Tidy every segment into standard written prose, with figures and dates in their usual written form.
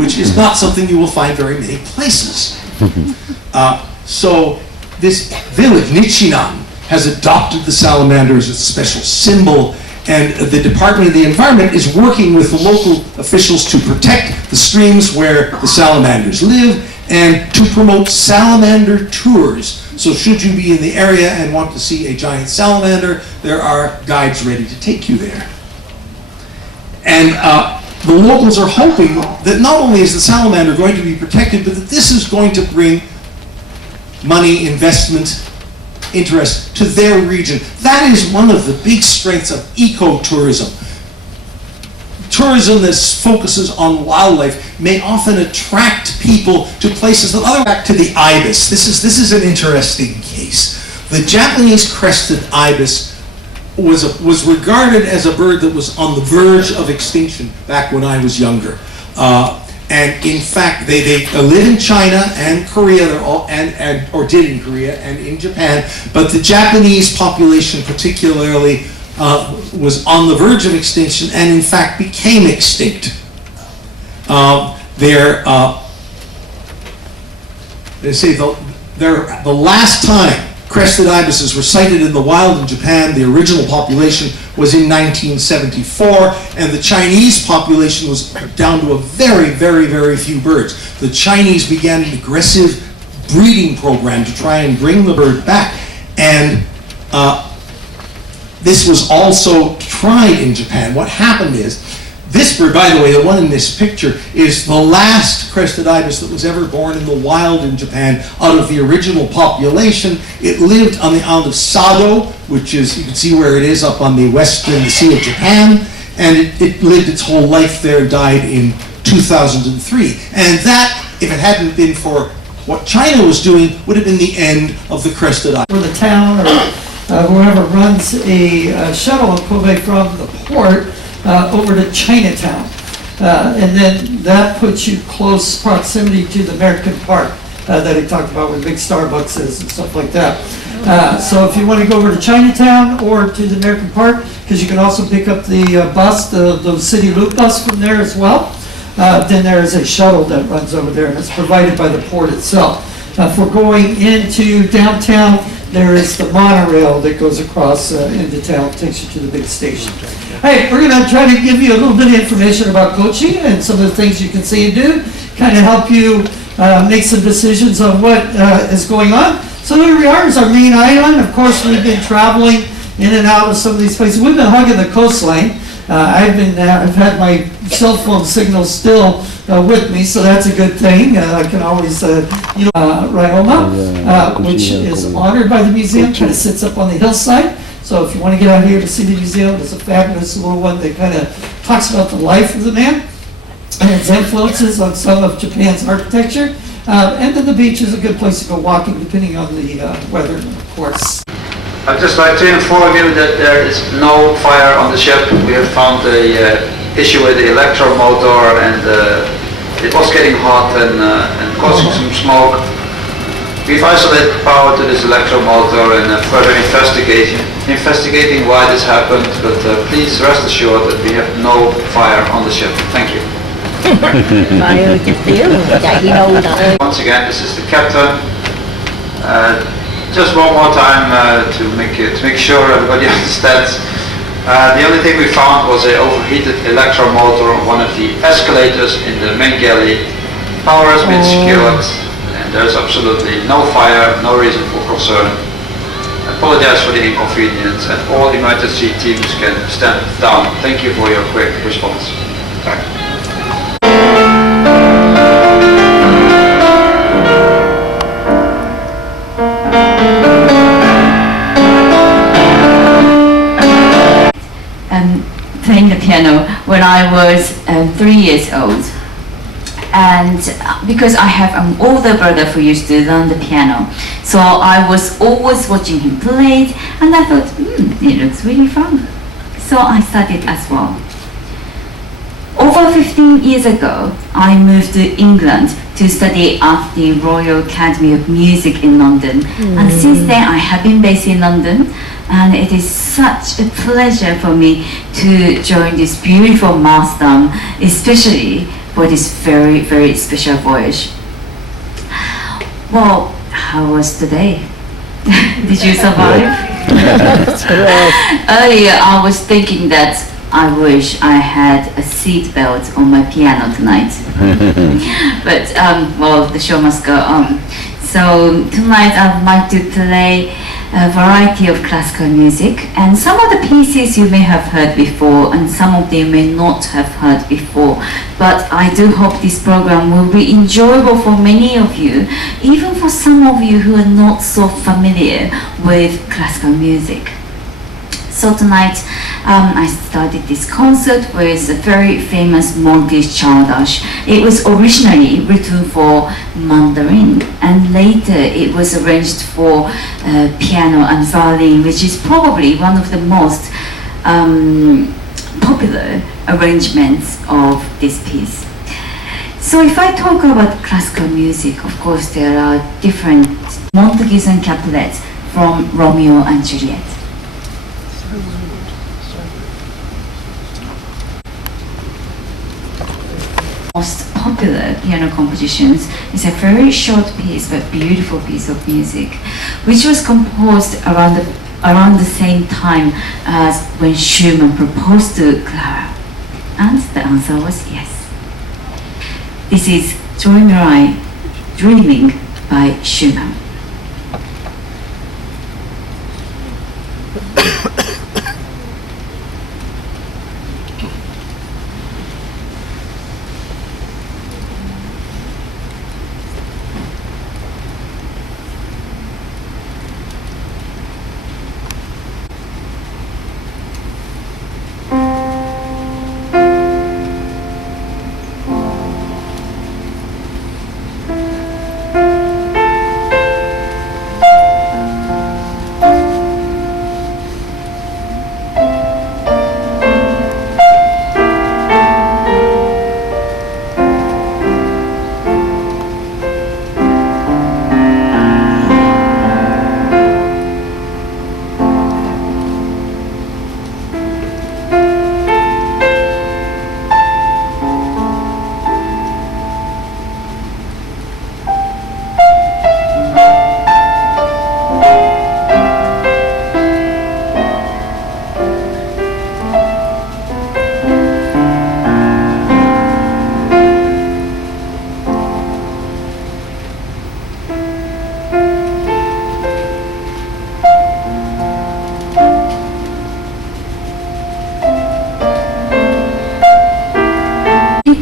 which is not something you will find very many places. So this village, Nichinan, has adopted the salamander as a special symbol, and the Department of the Environment is working with the local officials to protect the streams where the salamanders live and to promote salamander tours. So should you be in the area and want to see a giant salamander, there are guides ready to take you there. And the locals are hoping that not only is the salamander going to be protected, but that this is going to bring money, investment, interest to their region. That is one of the big strengths of ecotourism. Tourism that focuses on wildlife may often attract people to places that otherwise. Back to the ibis. This is an interesting case. The Japanese crested ibis was regarded as a bird that was on the verge of extinction back when I was younger. And in fact, they live in China and Korea, or did in Korea and in Japan, but the Japanese population particularly was on the verge of extinction and in fact became extinct. They say the last time crested ibises were sighted in the wild in Japan, the original population was in 1974, and the Chinese population was down to a very, very, very few birds. The Chinese began an aggressive breeding program to try and bring the bird back, and this was also tried in Japan. What happened is, this bird, by the way, the one in this picture, is the last crested ibis that was ever born in the wild in Japan out of the original population. It lived on the island of Sado, which is, you can see where it is up on the western sea of Japan, and it lived its whole life there, died in 2003. And that, if it hadn't been for what China was doing, would have been the end of the crested ibis. Where the town or whoever runs a shuttle in Kobe from the port over to Chinatown. And then that puts you close proximity to the American Park that he talked about, where the big Starbucks is and stuff like that. So if you want to go over to Chinatown or to the American Park, because you can also pick up the bus, the city loop bus from there as well, then there is a shuttle that runs over there, and it's provided by the port itself. For going into downtown, there is the monorail that goes across into town, takes you to the big station. Hey, we're going to try to give you a little bit of information about coaching and some of the things you can see and do, kind of help you make some decisions on what is going on. So there we are, is our main island. Of course, we've been traveling in and out of some of these places. We've been hugging the coastline. I've had my cell phone signal still with me, so that's a good thing. I can always, Raioma, which is honored by the museum, kind of sits up on the hillside. So if you want to get out here to see the museum, it's a fabulous little one that kind of talks about the life of the man and its influences on some of Japan's architecture. And then the beach is a good place to go walking, depending on the weather, of course. I'd just like to inform you that there is no fire on the ship. We have found an issue with the electromotor, and it was getting hot and causing some smoke. We've isolated power to this electromotor and further investigating why this happened, but please rest assured that we have no fire on the ship. Thank you. Once again, this is the captain. Just one more time to make sure everybody understands. The only thing we found was an overheated electromotor on one of the escalators in the main galley. Power has been secured, and there's absolutely no fire, no reason for concern. I apologize for the inconvenience, and all emergency teams can stand down. Thank you for your quick response. Playing the piano when I was 3 years old, and because I have an older brother who used to learn the piano, so I was always watching him play, and I thought, it looks really fun, so I started as well. Over 15 years ago, I moved to England to study at the Royal Academy of Music in London, and since then I have been based in London. And it is such a pleasure for me to join this beautiful master, especially for this very, very special voyage. Well, how was today? Did you survive? Earlier, I was thinking that I wish I had a seat belt on my piano tonight. But, well, the show must go on. So tonight I'd like to play a variety of classical music, and some of the pieces you may have heard before and some of them may not have heard before, but I do hope this program will be enjoyable for many of you, even for some of you who are not so familiar with classical music. So tonight I started this concert with a very famous Monkish Chaldash. It was originally written for mandarin, and later it was arranged for piano and violin, which is probably one of the most popular arrangements of this piece. So if I talk about classical music, of course there are different montagues and capulets from Romeo and Juliet. Most popular piano compositions is a very short piece but beautiful piece of music, which was composed around the same time as when Schumann proposed to Clara. And the answer was yes. This is Dreaming by Schumann.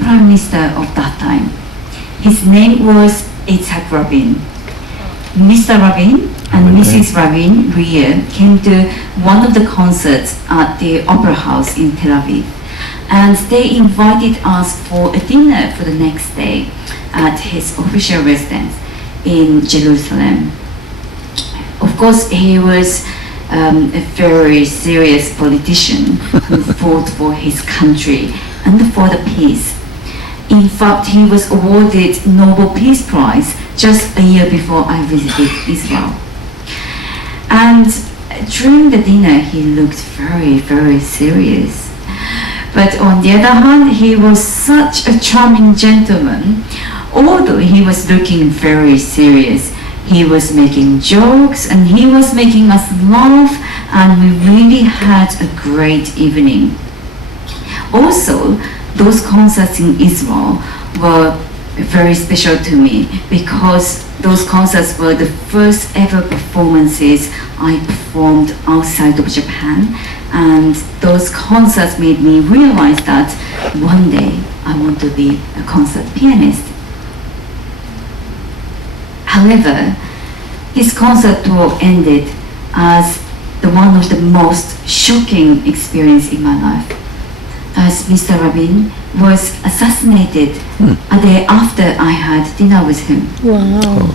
Prime Minister of that time. His name was Yitzhak Rabin. Mr. Rabin and Mrs. Rabin Ria came to one of the concerts at the Opera House in Tel Aviv, and they invited us for a dinner for the next day at his official residence in Jerusalem. Of course, he was a very serious politician who fought for his country and for the peace. In fact, he was awarded Nobel Peace Prize just a year before I visited Israel. And during the dinner, he looked very, very serious. But on the other hand, he was such a charming gentleman. Although he was looking very serious, he was making jokes and he was making us laugh, and we really had a great evening. Also, those concerts in Israel were very special to me because those concerts were the first ever performances I performed outside of Japan, and those concerts made me realize that one day I want to be a concert pianist. However, this concert tour ended as one of the most shocking experiences in my life, as Mr. Rabin was assassinated a day after I had dinner with him. Wow.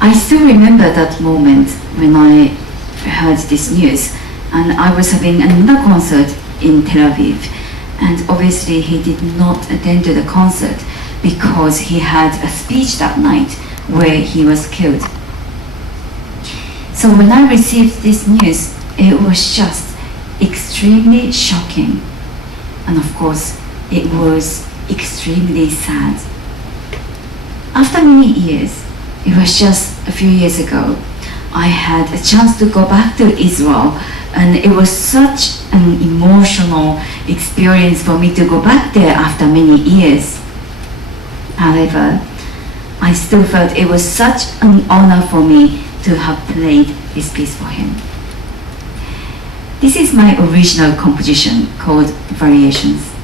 I still remember that moment when I heard this news, and I was having another concert in Tel Aviv, and obviously he did not attend to the concert because he had a speech that night where he was killed. So when I received this news, it was just extremely shocking. And of course, it was extremely sad. After many years, it was just a few years ago, I had a chance to go back to Israel, and it was such an emotional experience for me to go back there after many years. However, I still felt it was such an honor for me to have played this piece for him. This is my original composition called Variations.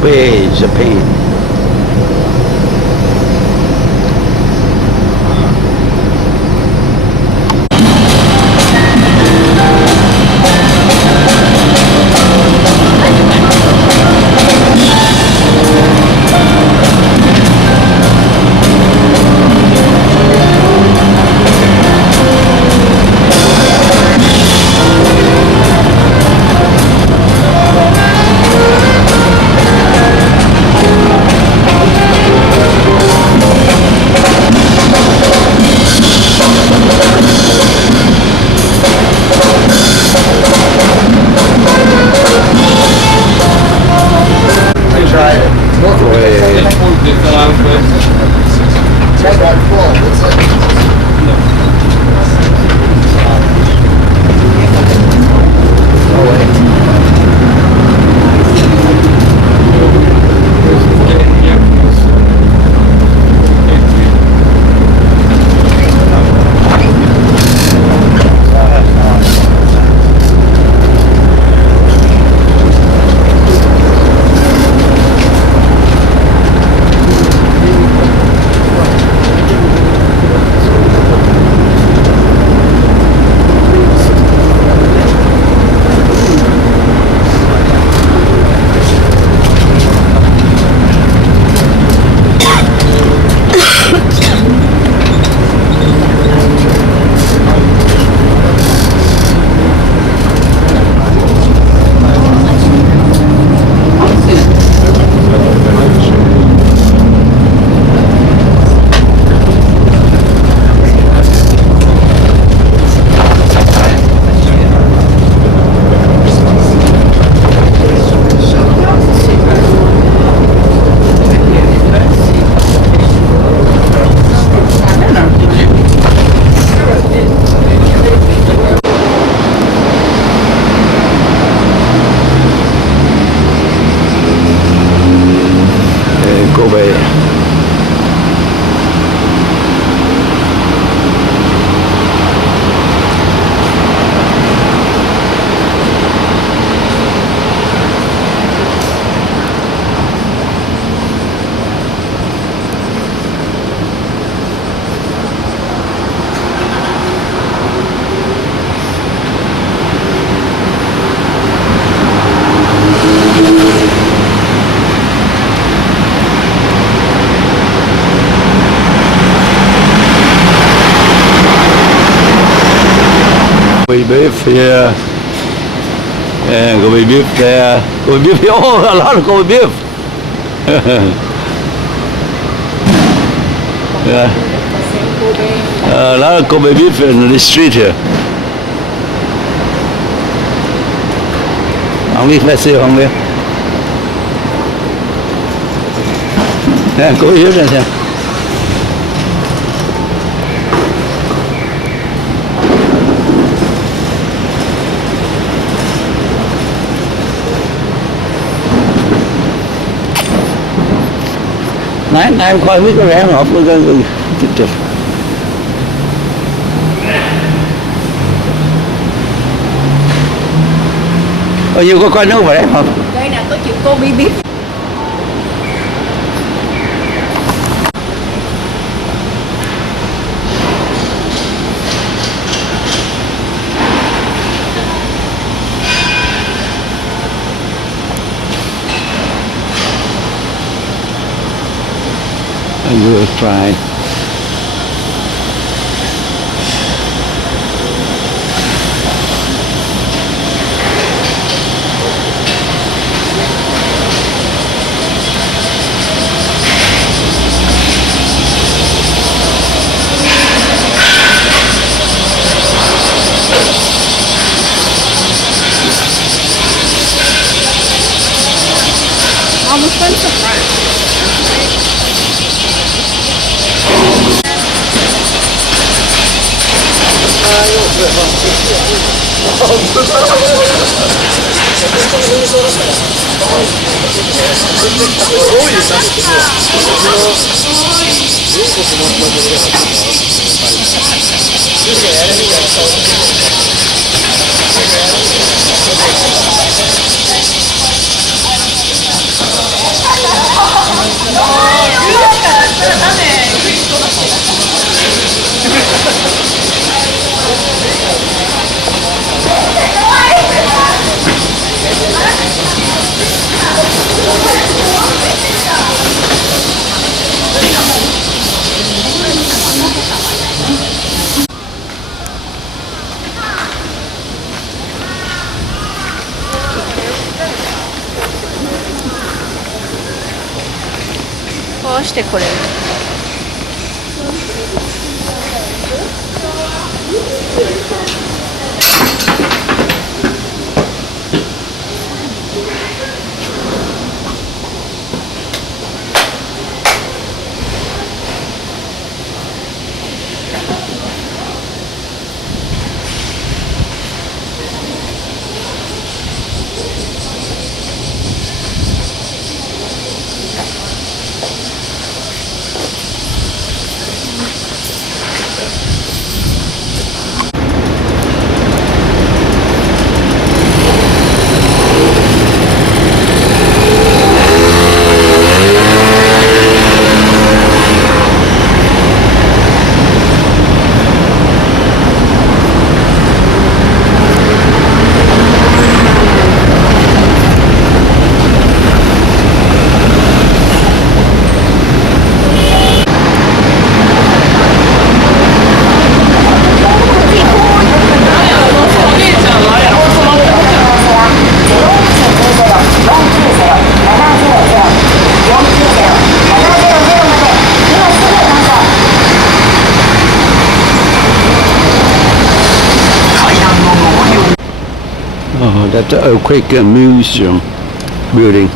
Kobe, Japan. Kobe. Kobe beef here, and Kobe beef there. Kobe beef here. Oh, a lot of Kobe beef. Yeah. A lot of Kobe beef in the street here. Không biết phải siêu không biết. Nè, Kobe beef này xem. Nãy em coi biết có rẻ không? Trực. Bao nhiêu có coi nó có rẻ không? Đây là có chữ Kobe beef. And we'll try. Almost went to front. うしてこれる？Oh, that's the earthquake museum building.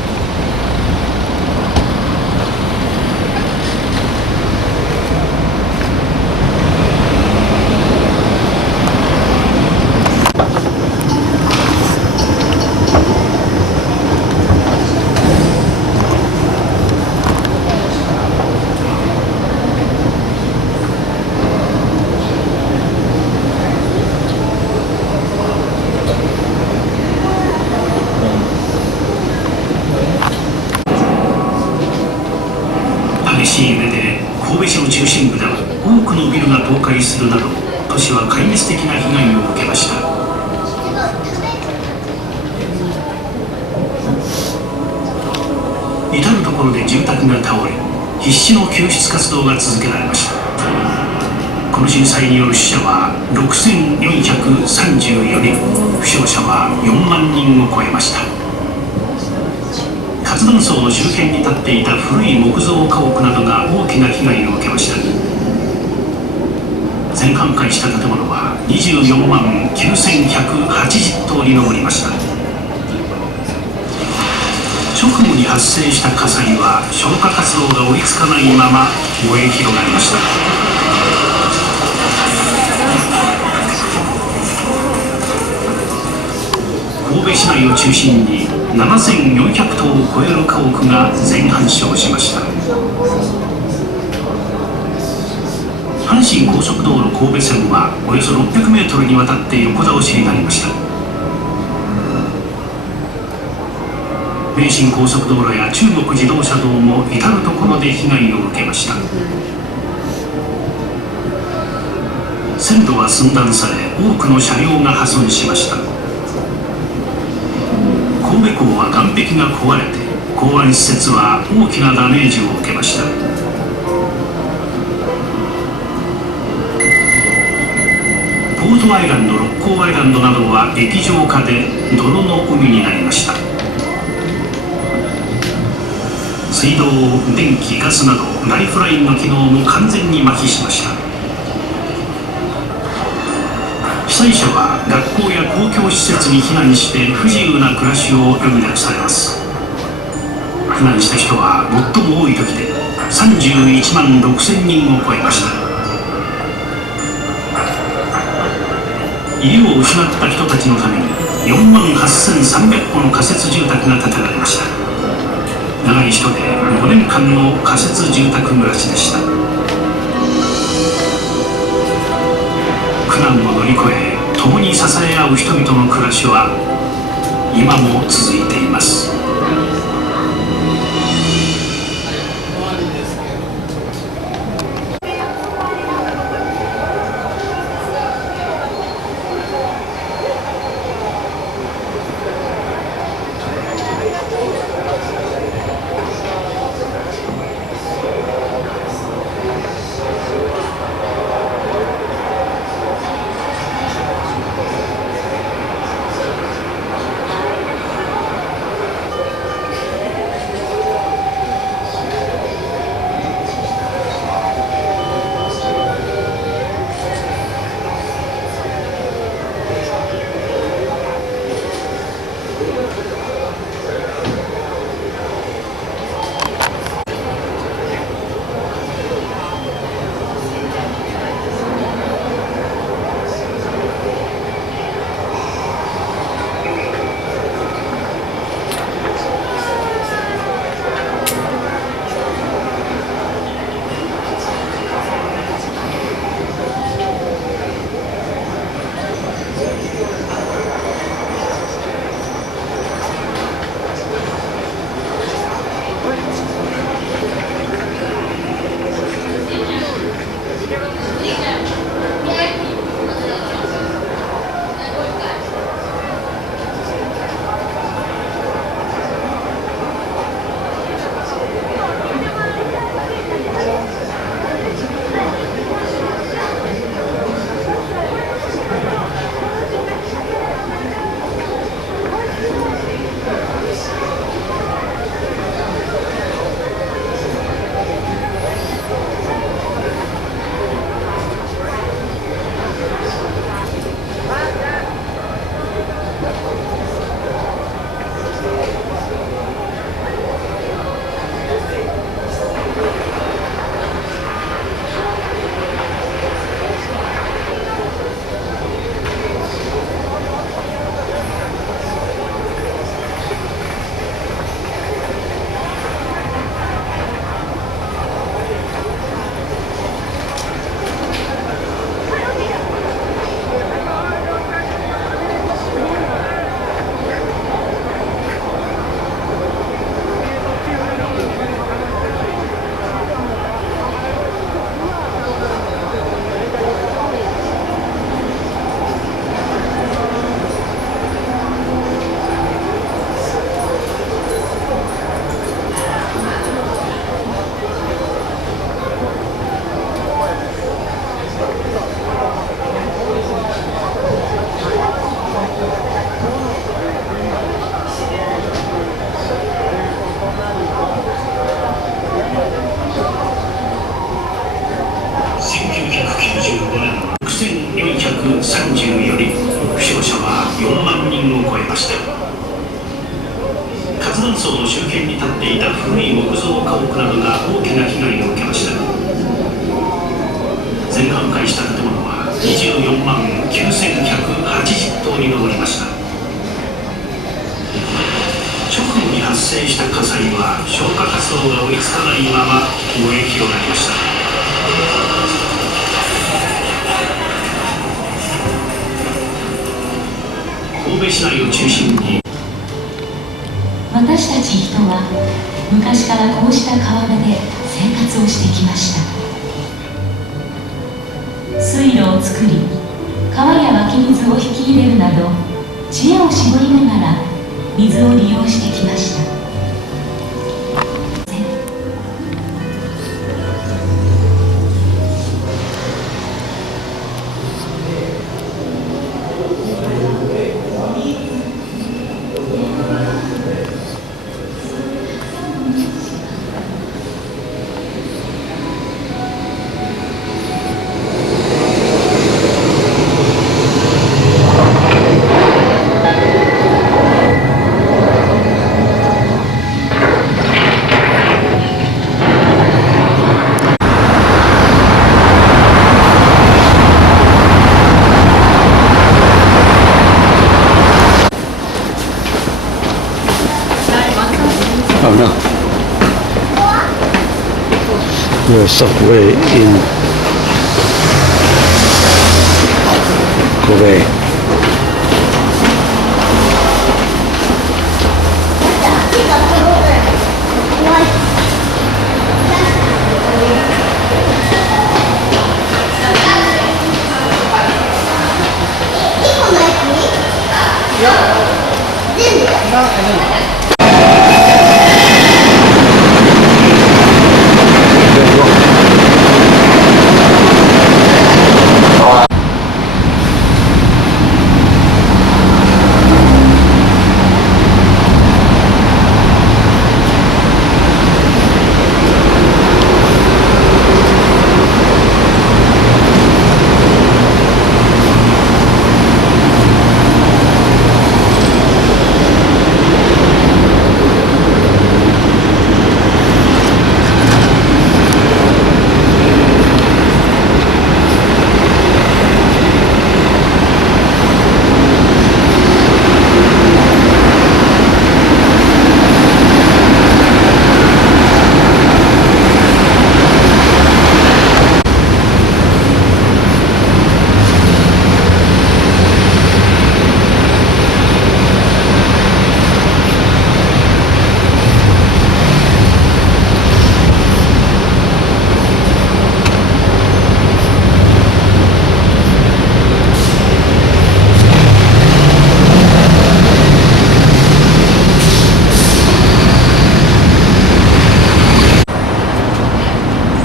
れました。活断層の周辺に立っていた古い木造家屋などが大きな被害を受けました。全半壊した建物は24万9180棟に上りました。直後に発生した火災は消火活動が追いつかないまま燃え広がりました。神戸市内を中心に私たち人は昔からこうした川辺で生活をしてきました。水路を作り、川や湧き水を引き入れるなど知恵を絞りながら水を利用してきました。Oh no. You're a subway in Kobe.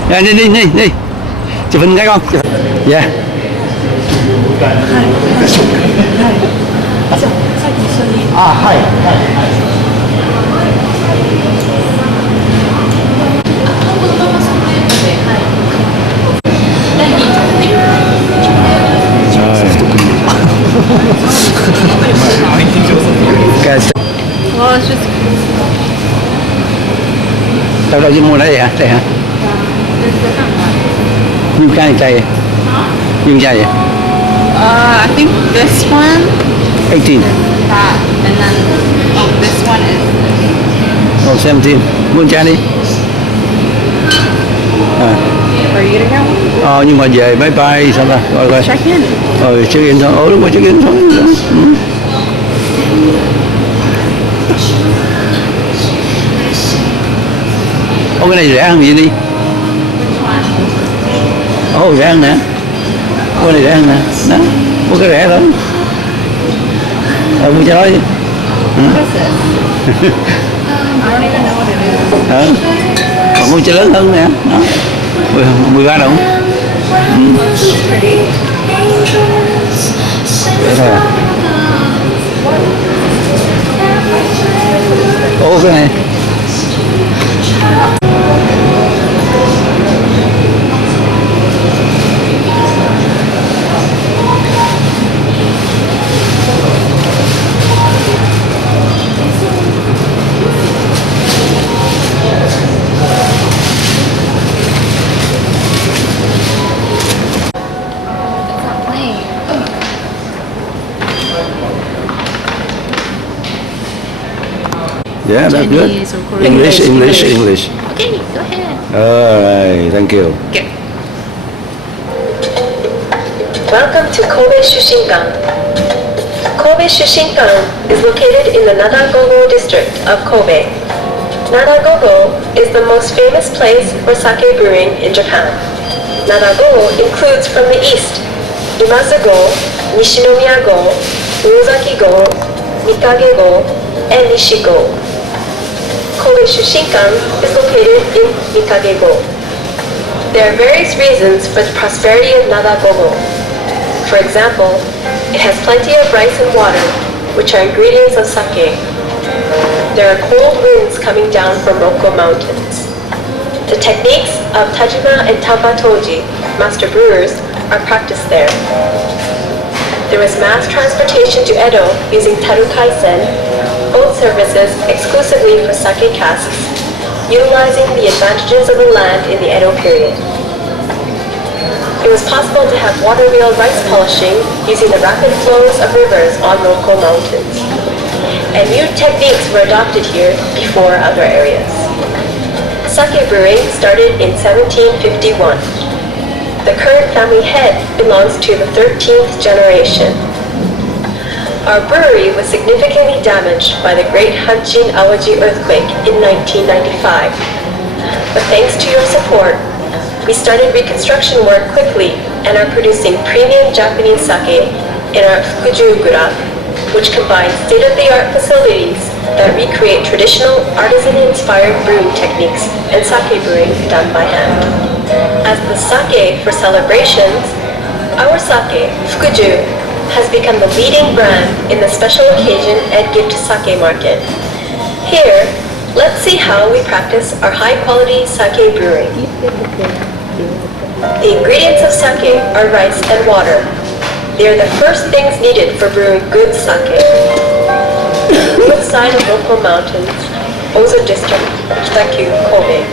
Dạ, đi. Chụp hình cái con. Dạ. À, hai. Well, it's just Đâu chứ mua đây hả? Đây hả? Nhiêu chai vậy? Nhiêu chai vậy? I think this one, 18. that, and then this one is Oh, 17. Mua chai đi. for you to go. Nhưng mà về bye bye sao ta? Rồi coi. Check in. Check in thôi. Đúng rồi, check in thôi. Cái này rẻ hơn gì đi? Rẻ hơn nè. Cái này rẻ hơn nè. Đó, mua cái rẻ thôi. Mua cho nó đi. Còn mua cho lớn hơn nè. Đó. 13 đồng. Vậy thôi à? Cái này. Yeah, that's good. Chinese or Korean? English. Okay, go ahead. All right, thank you. Okay. Welcome to Kobe Shushinkan. Kobe Shushinkan is located in the Nadagogo district of Kobe. Nadagogo is the most famous place for sake brewing in Japan. Nadagogo includes from the east, Imazu-go, Nishinomiya-go, Ryozaki-go, Mikage-go, and Nishi-go. Kobe Shushinkan is located in Mikage-go. There are various reasons for the prosperity of Nadagogo. For example, it has plenty of rice and water, which are ingredients of sake. There are cold winds coming down from Rokko Mountains. The techniques of Tajima and Tambatoji, master brewers, are practiced there. There is mass transportation to Edo using Tarukaisen, boat services exclusively for sake casks, utilizing the advantages of the land in the Edo period. It was possible to have water-wheel rice polishing using the rapid flows of rivers on Rokko Mountains. And new techniques were adopted here before other areas. Sake brewing started in 1751. The current family head belongs to the 13th generation. Our brewery was significantly damaged by the Great Hanshin Awaji earthquake in 1995. But thanks to your support, we started reconstruction work quickly and are producing premium Japanese sake in our Fukuju-gura, which combines state-of-the-art facilities that recreate traditional artisan-inspired brewing techniques and sake brewing done by hand. As the sake for celebrations, our sake, Fukuju, has become the leading brand in the special occasion and gift sake market. Here, let's see how we practice our high-quality sake brewing. The ingredients of sake are rice and water. They are the first things needed for brewing good sake. North side of Rokko Mountains, Ozo District, Kitaku, Kobe.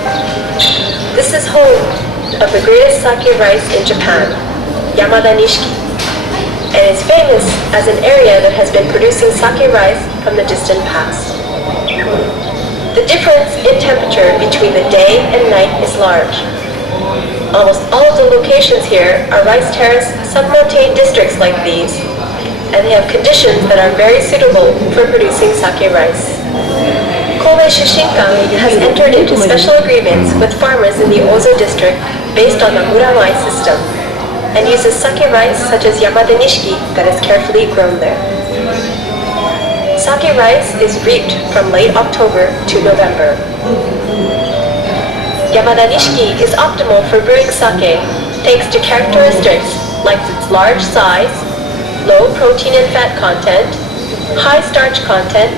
This is home of the greatest sake rice in Japan, Yamada Nishiki, and is famous as an area that has been producing sake rice from the distant past. The difference in temperature between the day and night is large. Almost all of the locations here are rice terrace submontane districts like these, and they have conditions that are very suitable for producing sake rice. Kobe Shushinkan has entered into special agreements with farmers in the Ozo district based on the Muramai system, and uses sake rice such as Yamada Nishiki that is carefully grown there. Sake rice is reaped from late October to November. Yamada Nishiki is optimal for brewing sake thanks to characteristics like its large size, low protein and fat content, high starch content,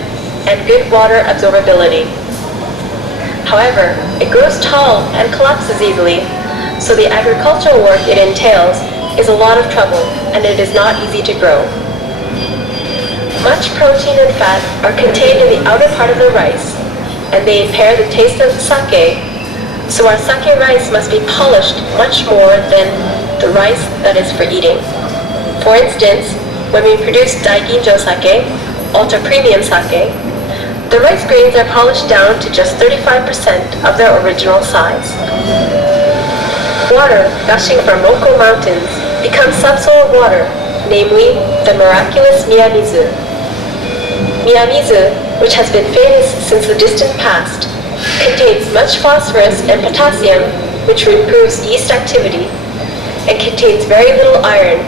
and good water absorbability. However, it grows tall and collapses easily, so the agricultural work it entails is a lot of trouble and it is not easy to grow. Much protein and fat are contained in the outer part of the rice, and they impair the taste of the sake. So our sake rice must be polished much more than the rice that is for eating. For instance, when we produce Daiginjo sake, ultra premium sake, the rice grains are polished down to just 35% of their original size. Water gushing from Rokko Mountains becomes subsoil water, namely the miraculous Miyamizu. Miyamizu, which has been famous since the distant past, contains much phosphorus and potassium, which improves yeast activity, and contains very little iron,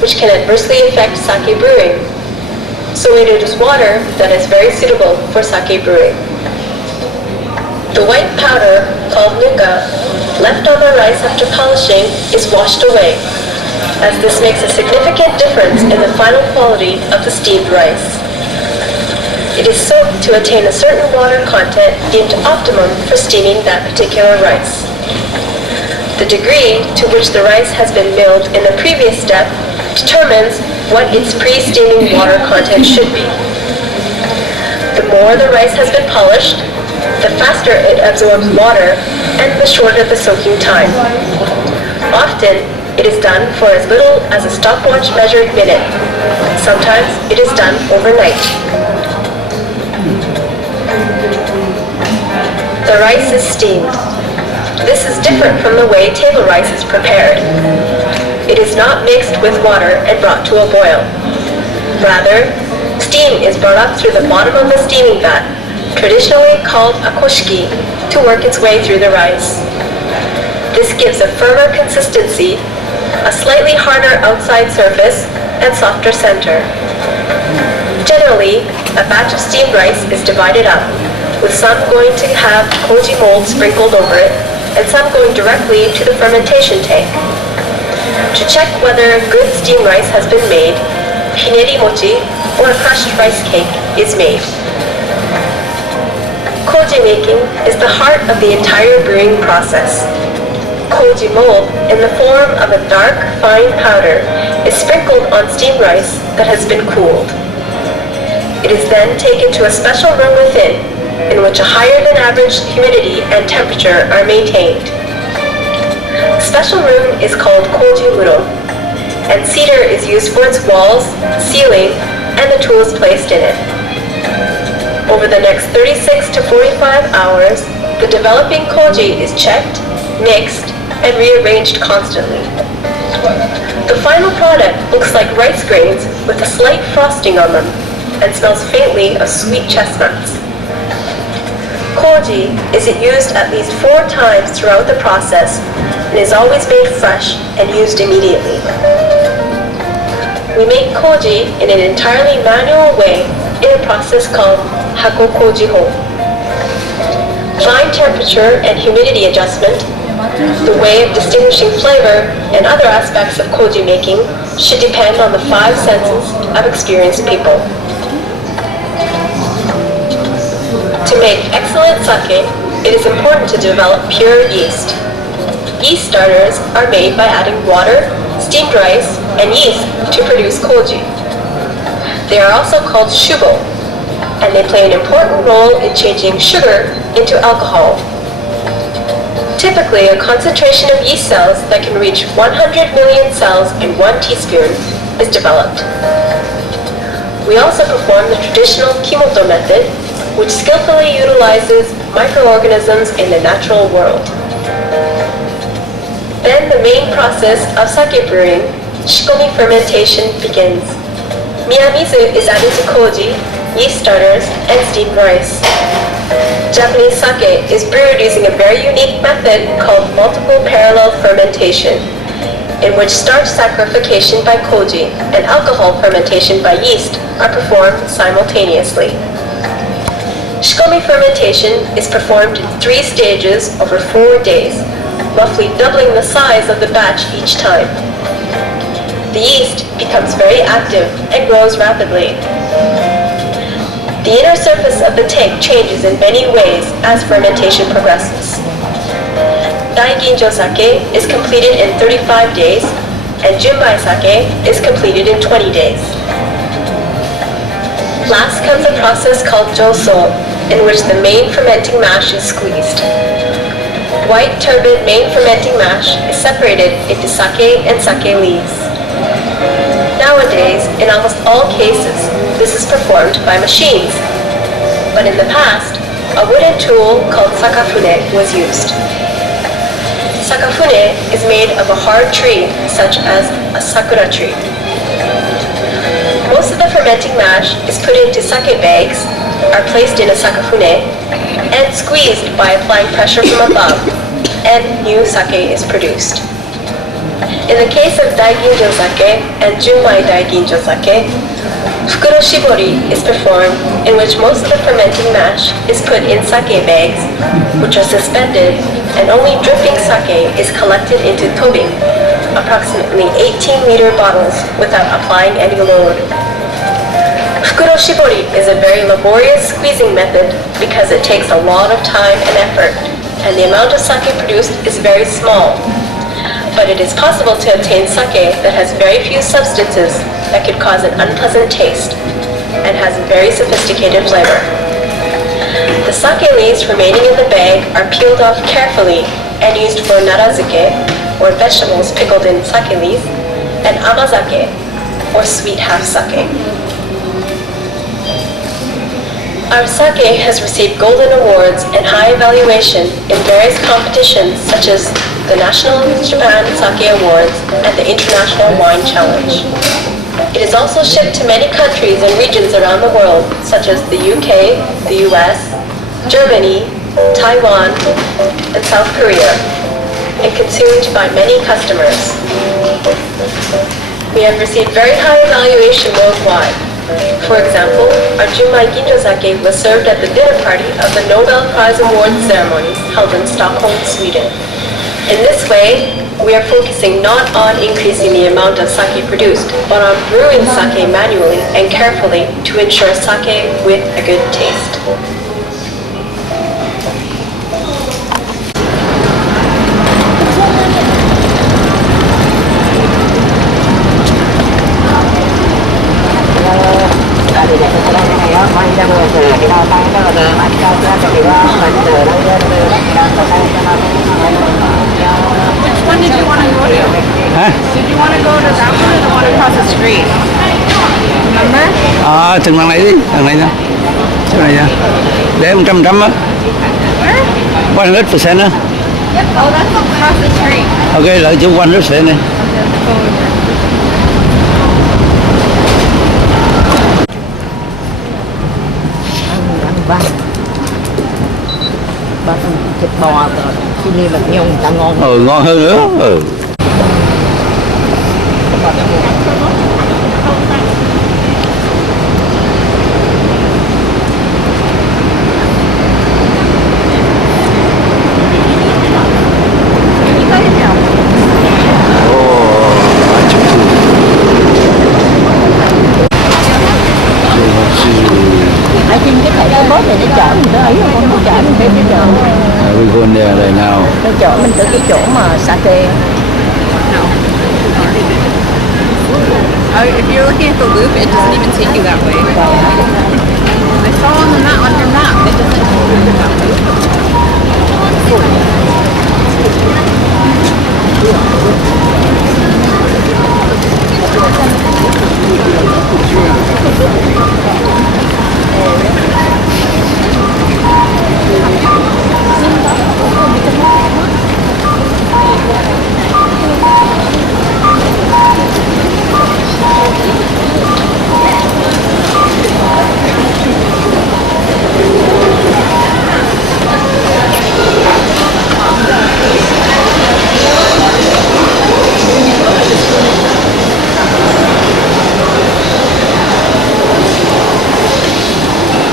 which can adversely affect sake brewing. So it is water that is very suitable for sake brewing. The white powder, called nuka, left on the rice after polishing is washed away, as this makes a significant difference in the final quality of the steamed rice. It is soaked to attain a certain water content deemed optimum for steaming that particular rice. The degree to which the rice has been milled in the previous step determines what its pre-steaming water content should be. The more the rice has been polished, the faster it absorbs water and the shorter the soaking time. Often, it is done for as little as a stopwatch measured minute. Sometimes it is done overnight. The rice is steamed. This is different from the way table rice is prepared. It is not mixed with water and brought to a boil. Rather, steam is brought up through the bottom of the steaming vat, traditionally called a koshiki, to work its way through the rice. This gives a firmer consistency, a slightly harder outside surface, and softer center. Generally, a batch of steamed rice is divided up, with some going to have koji mold sprinkled over it, and some going directly to the fermentation tank. To check whether good steamed rice has been made, hineri mochi, or a crushed rice cake, is made. Koji making is the heart of the entire brewing process. Koji mold, in the form of a dark, fine powder, is sprinkled on steamed rice that has been cooled. It is then taken to a special room within, in which a higher than average humidity and temperature are maintained. The special room is called koji uro, and cedar is used for its walls, ceiling, and the tools placed in it. Over the next 36 to 45 hours, the developing koji is checked, mixed, and rearranged constantly. The final product looks like rice grains with a slight frosting on them and smells faintly of sweet chestnuts. Koji is used at least 4 times throughout the process and is always made fresh and used immediately. We make koji in an entirely manual way in a process called hako koji ho. Fine temperature and humidity adjustment, the way of distinguishing flavor, and other aspects of koji making should depend on the 5 senses of experienced people. To make excellent sake, it is important to develop pure yeast. Yeast starters are made by adding water, steamed rice, and yeast to produce koji. They are also called shubo, and they play an important role in changing sugar into alcohol. Typically, a concentration of yeast cells that can reach 100 million cells in 1 teaspoon is developed. We also perform the traditional kimoto method, which skillfully utilizes microorganisms in the natural world. Then the main process of sake brewing, shikomi fermentation, begins. Miyamizu is added to koji, yeast starters, and steamed rice. Japanese sake is brewed using a very unique method called multiple parallel fermentation, in which starch saccharification by koji and alcohol fermentation by yeast are performed simultaneously. Shikomi fermentation is performed in 3 stages over 4 days, roughly doubling the size of the batch each time. The yeast becomes very active and grows rapidly. The inner surface of the tank changes in many ways as fermentation progresses. Daiginjo sake is completed in 35 days, and Junbai sake is completed in 20 days. Last comes a process called joso, in which the main fermenting mash is squeezed. White turbid main fermenting mash is separated into sake and sake leaves. Nowadays, in almost all cases, this is performed by machines. But in the past, a wooden tool called sakafune was used. Sakafune is made of a hard tree, such as a sakura tree. Most of the fermenting mash is put into sake bags, are placed in a sakafune, and squeezed by applying pressure from above, and new sake is produced. In the case of Daiginjo sake and Junmai Daiginjo sake, fukuro shibori is performed, in which most of the fermenting mash is put in sake bags, which are suspended, and only dripping sake is collected into tobing, approximately 18-liter bottles, without applying any load. Fukuro shibori is a very laborious squeezing method because it takes a lot of time and effort, and the amount of sake produced is very small. But it is possible to obtain sake that has very few substances that could cause an unpleasant taste and has very sophisticated flavor. The sake leaves remaining in the bag are peeled off carefully and used for narazuke, or vegetables pickled in sake leaves, and amazake, or sweet half sake. Our sake has received golden awards and high evaluation in various competitions such as the National Japan Sake Awards and the International Wine Challenge. It is also shipped to many countries and regions around the world, such as the UK, the US, Germany, Taiwan, and South Korea, and consumed by many customers. We have received very high evaluation worldwide. For example, our Junmai Ginjo Sake was served at the dinner party of the Nobel Prize Awards ceremony held in Stockholm, Sweden. In this way, we are focusing not on increasing the amount of sake produced, but on brewing sake manually and carefully to ensure sake with a good taste. Which one did you want to go to? Hả? Did you want to go to that one or the one across the street? Remember? Từng lần này đi, lần này nè. Cái này nè. Để 100% á. Where? 100% á. Yep. Oh, that's across the street. Ok, lại chỗ 100% này. Vâng. Bác thịt bò khi ni là nhung ta ngon. Ngon hơn nữa. Ở trên cái thẻ bớt này nó chở mình tới ấy, không có chở mình tới cái chỗ. We go in there right now. Nó chở mình tới cái chỗ mà sake. If you're looking at the loop, it doesn't even take you that way. I saw on the map, on your map, it doesn't take you that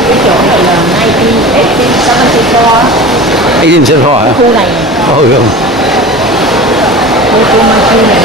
Cái chỗ này là 1874. 1874 hả? Khu này. Ôi không. Khu Machi này.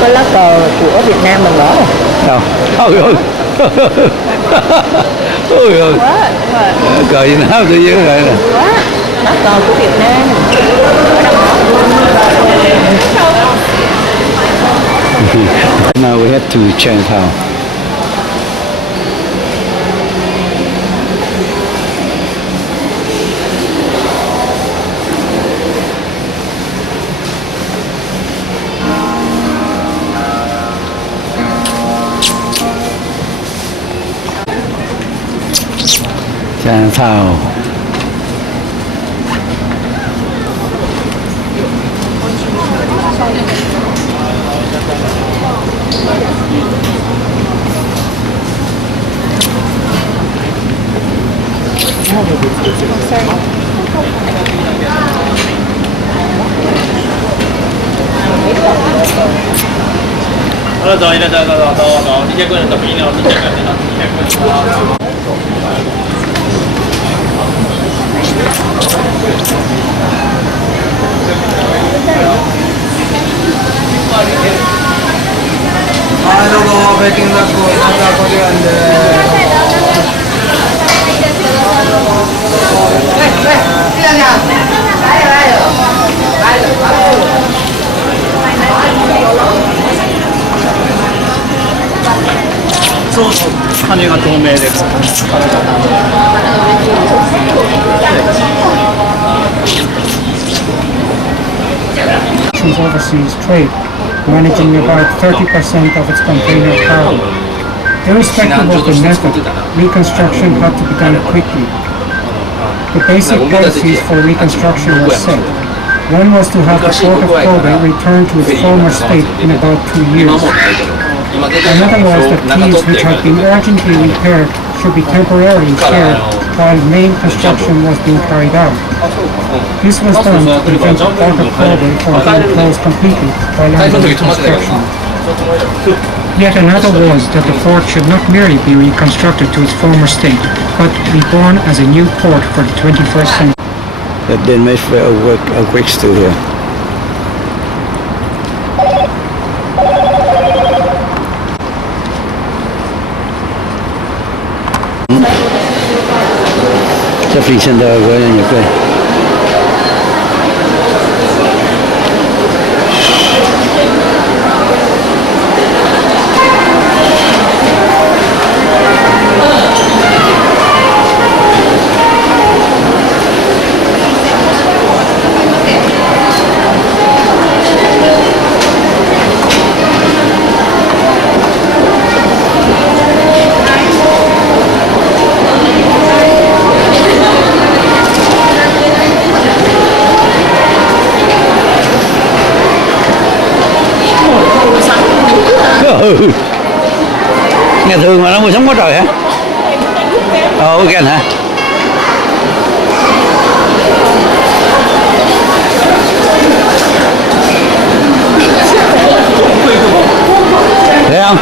Có lá cờ của Việt Nam mình bỏ rồi. Đâu? Ôi ôi. Ôi ôi. Cờ gì nào tự nhiên rồi nè. Lá cờ của Việt Nam. Now we head to Chinatown. Chinatown. making that good. That's what youそうそう、羽が透明です。Overseas trade, managing about 30% of its container cargo. Irrespective of the method, reconstruction had to be done quickly. The basic policies for reconstruction were set. One was to have the port of Kobe return to its former state in about 2 years. Another was that quays which had been urgently repaired should be temporarily shared while main construction was being carried out. This was done to prevent the port of Kobe from being closed completely while under reconstruction. Yet another was that the port should not merely be reconstructed to its former state, but reborn as a new port for the 21st century. That then made for a quick stew here. Shopping center ở quê Nhật đây. Nhà thường mà nó mua sống quá trời hả? Ok anh hả? Thấy không?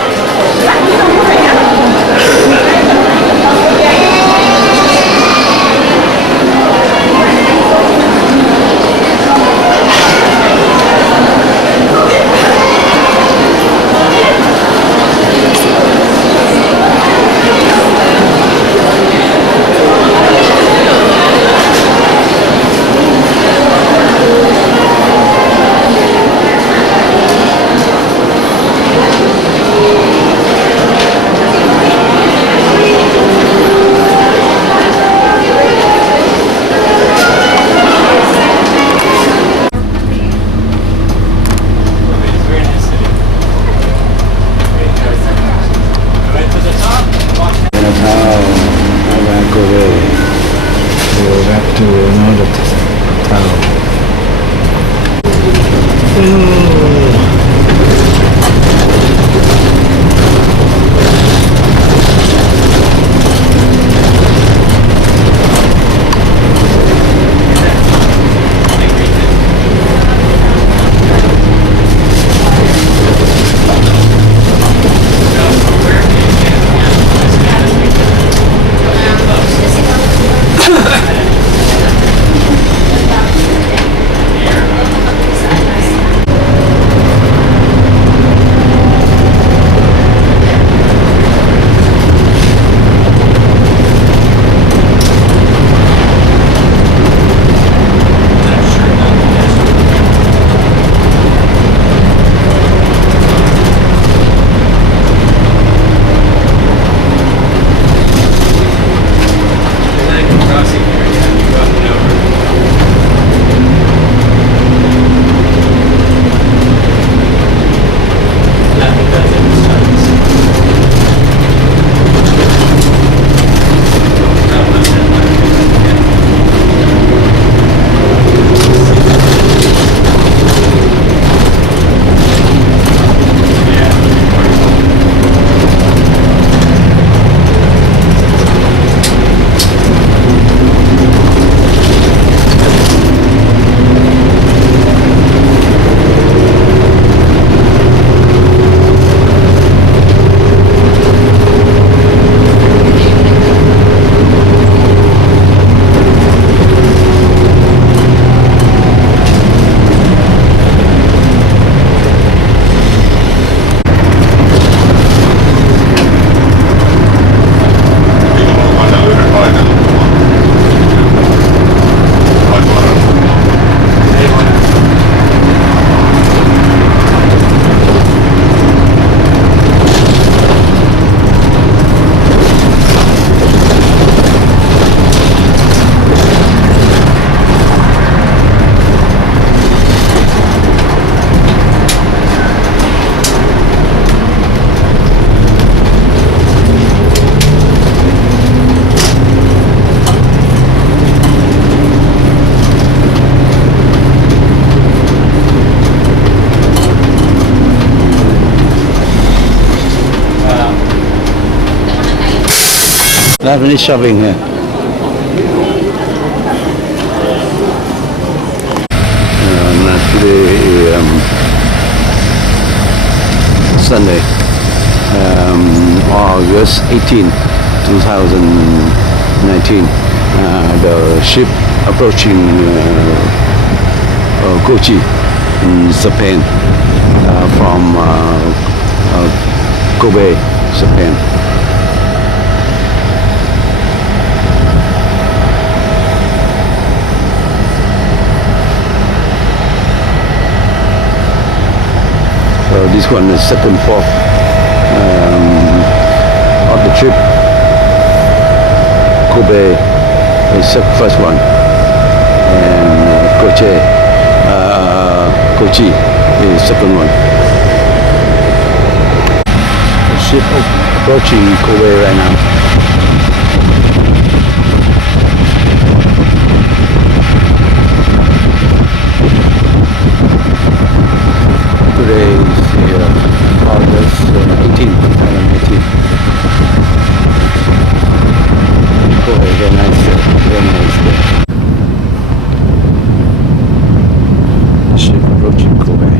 Not any shopping here. Today Sunday, August 18, 2019. The ship approaching Kochi in Japan from Kobe, Japan. So this one is second port of the trip. Kobe is the first one, and Kochi is second one. The ship approaching Kobe right now. Today is August 18, 2018. Kobe, very nice day. The ship approaching Kobe.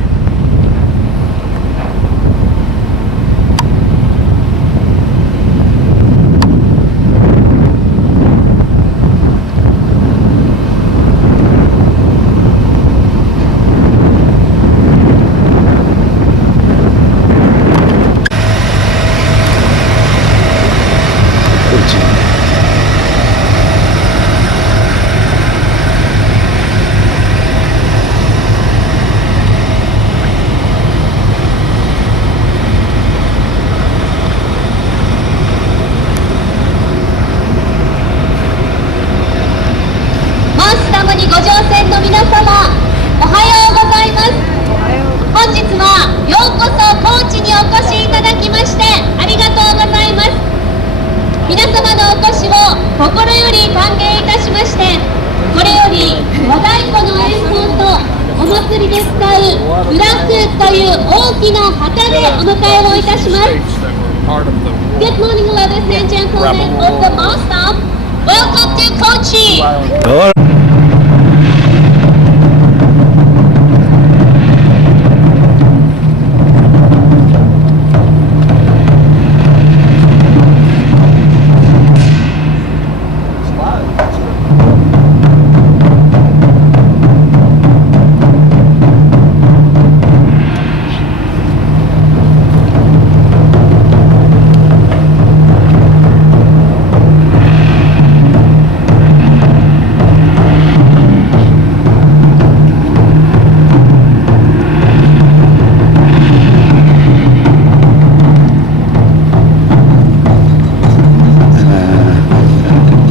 Good morning, ladies and gentlemen of the bus stop. Welcome to Kochi.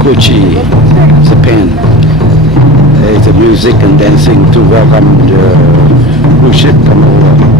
Kochi, Japan. There's a music and dancing to welcome the cruise ship come over.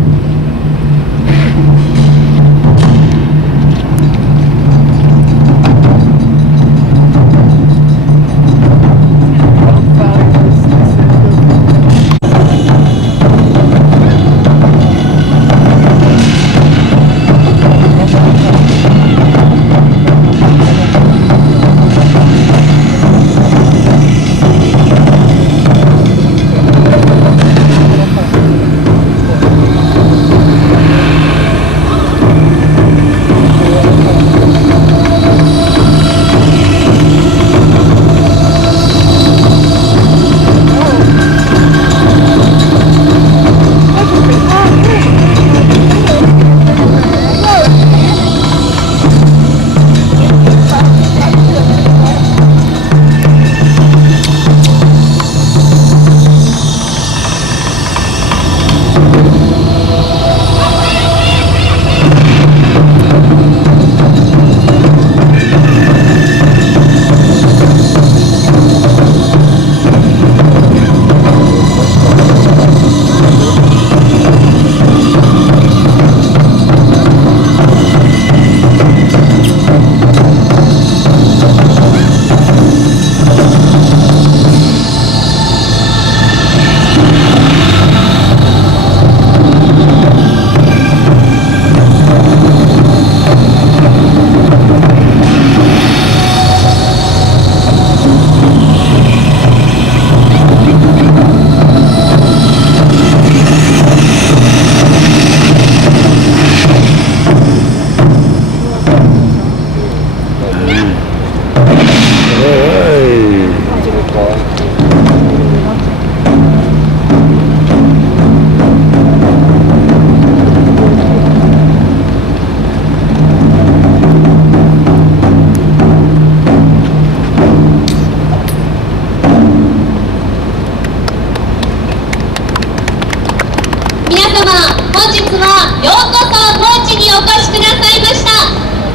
高知にお越しくださいました。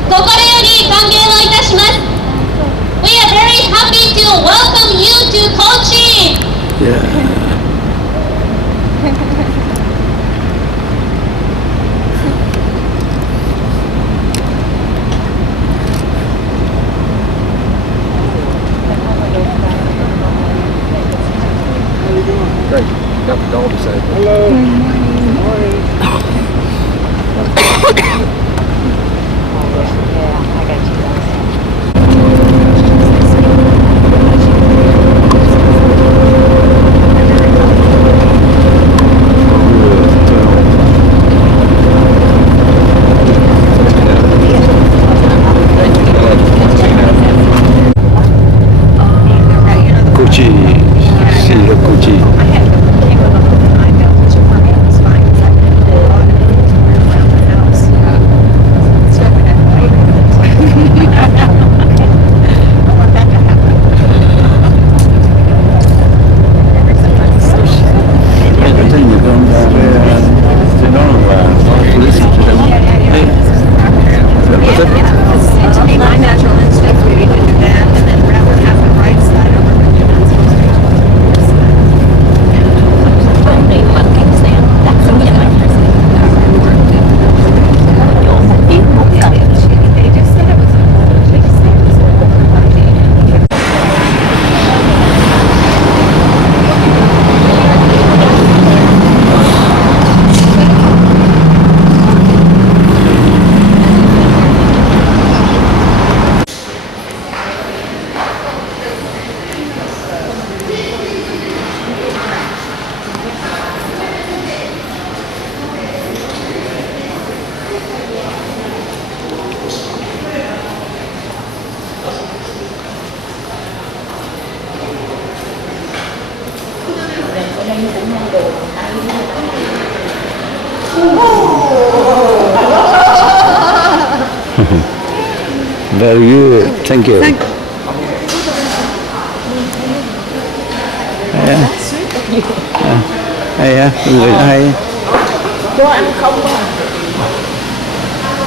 心より歓迎をいたします。We are very happy to welcome you to Kochi. Yeah. Great. Got the dog beside me. Hello. Yeah, I got you. Kochi, city of Kochi. Very good. Thank you. Hay á, người nó hay. Cho ăn không à?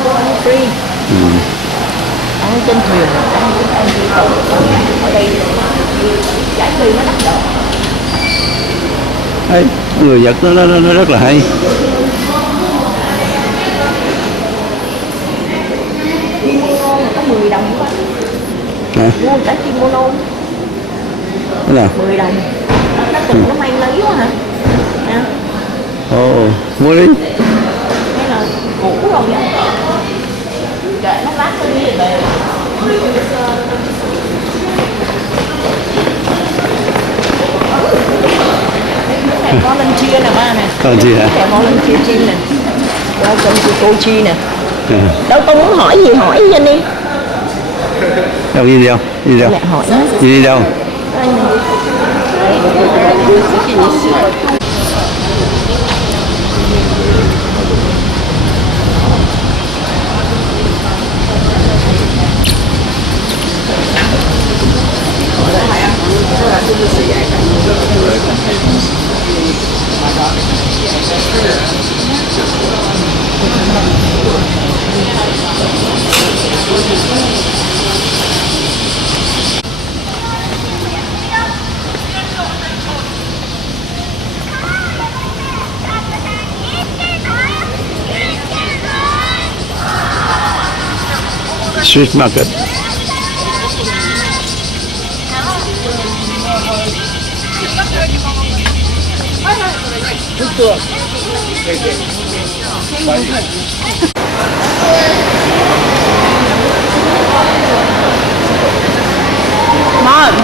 Cho ăn free. Ăn trên thuyền, ăn đi tàu. Ở đây giải free nó đắt đỏ. Hay, người Nhật nó rất là hay. Kimono có 10 đồng quá. Hả? Mua cả kimono. Thế nào? 10 đồng. Nó từng nó may lấy quá hả? Nè. Ồ, mua đi. Hay là cũ rồi vậy? Kệ nó lát cái gì về. Cái này có lên chia nè ba nè. Còn gì hả? Cái này có lên chia chim nè. Welcome to Kochi nè. Đâu con muốn hỏi gì hỏi anh đi. Đâu đi đâu? Đi đâu? Hỏi đi đâu? Street market. Mom.